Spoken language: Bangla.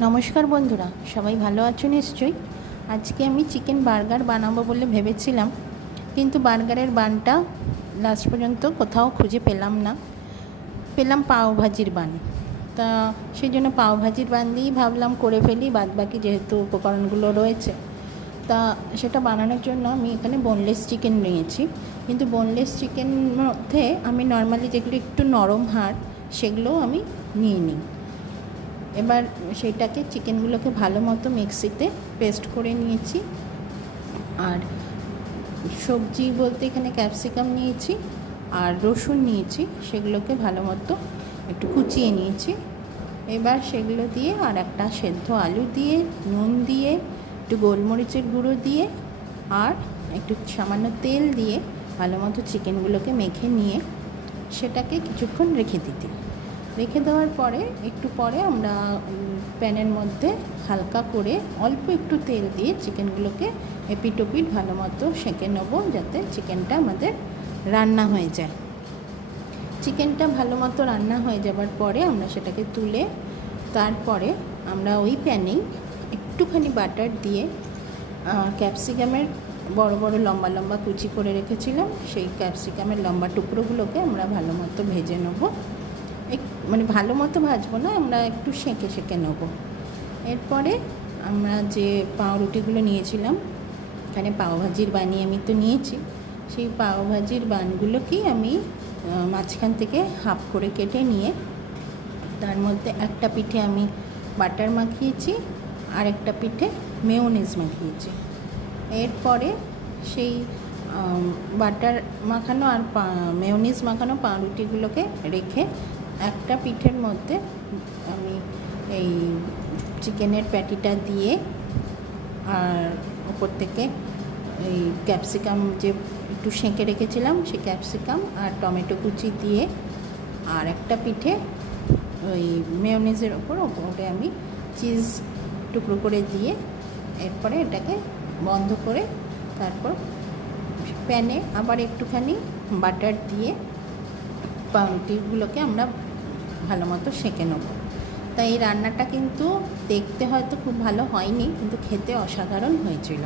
নমস্কার বন্ধুরা, সবাই ভালো আছো নিশ্চয়ই। আজকে আমি চিকেন বার্গার বানাবো বলে ভেবেছিলাম, কিন্তু বার্গারের বানটা লাস্ট পর্যন্ত কোথাও খুঁজে পেলাম না। পেলাম পাওভাজির বান। তা সেই জন্য পাওভাজির বান দিয়েই ভাবলাম করে ফেলি, বাদবাকি যেহেতু উপকরণগুলো রয়েছে। তা সেটা বানানোর জন্য আমি এখানে বোনলেস চিকেন নিয়েছি, কিন্তু বোনলেস চিকেন মধ্যে আমি নর্মালি যেগুলো একটু নরম হাড় সেগুলোও আমি নিয়ে নিই। এবার সেইটাকে চিকেনগুলোকে ভালো মতো মিক্সিতে পেস্ট করে নিয়েছি। আর সবজি বলতে এখানে ক্যাপসিকাম নিয়েছি আর রসুন নিয়েছি, সেগুলোকে ভালো মতো একটু কুচিয়ে নিয়েছি। এবার সেগুলো দিয়ে আর একটা সেদ্ধ আলু দিয়ে, নুন দিয়ে, একটু গোলমরিচের গুঁড়ো দিয়ে আর একটু সামান্য তেল দিয়ে ভালো মতো চিকেনগুলোকে মেখে নিয়ে সেটাকে কিছুক্ষণ রেখে দেওয়ার পরে একটু পরে আমরা প্যানের মধ্যে হালকা করে অল্প একটু তেল দিয়ে চিকেনগুলোকে এপিট ওপিট ভালো মতো সেঁকে নেবো, যাতে চিকেনটা আমাদের রান্না হয়ে যায়। চিকেনটা ভালো মতো রান্না হয়ে যাবার পরে আমরা সেটাকে তুলে তারপরে আমরা ওই প্যানেই একটুখানি বাটার দিয়ে ক্যাপসিকামের বড় বড় লম্বা লম্বা কুচি করে রেখেছিলাম, সেই ক্যাপসিকামের লম্বা টুকরোগুলোকে আমরা ভালো মতো ভেজে নেবো। মানে ভালো মতো ভাজবো না, আমরা একটু সেঁকে নেবো। এরপরে আমরা যে পাউরুটিগুলো নিয়েছিলাম, এখানে পাওভাজির বানিয়ে আমি তো নিয়েছি, সেই পাওভাজির বানগুলোকেই আমি মাঝখান থেকে হাফ করে কেটে নিয়ে তার মধ্যে একটা পিঠে আমি বাটার মাখিয়েছি আর একটা পিঠে মেয়োনিজ মাখিয়েছি। এরপরে সেই বাটার মাখানো আর মেয়োনিজ মাখানো পাউরুটিগুলোকে রেখে একটা পিঠের মধ্যে আমি এই চিকেনের প্যাটিটা দিয়ে আর ওপর থেকে এই ক্যাপসিকাম যে একটু সেঁকে রেখেছিলাম সেই ক্যাপসিকাম আর টমেটো কুচি দিয়ে আর একটা পিঠে ওই মেয়োনিজের ওপরে আমি চিজ টুকরো করে দিয়ে এরপরে এটাকে বন্ধ করে তারপর প্যানে আবার একটুখানি বাটার দিয়ে পাউরুটিগুলোকে আমরা ভালো মতো সেঁকে নেব। তাই এই রান্নাটা কিন্তু দেখতে হয়তো খুব ভালো হয়নি, কিন্তু খেতে অসাধারণ হয়েছিল।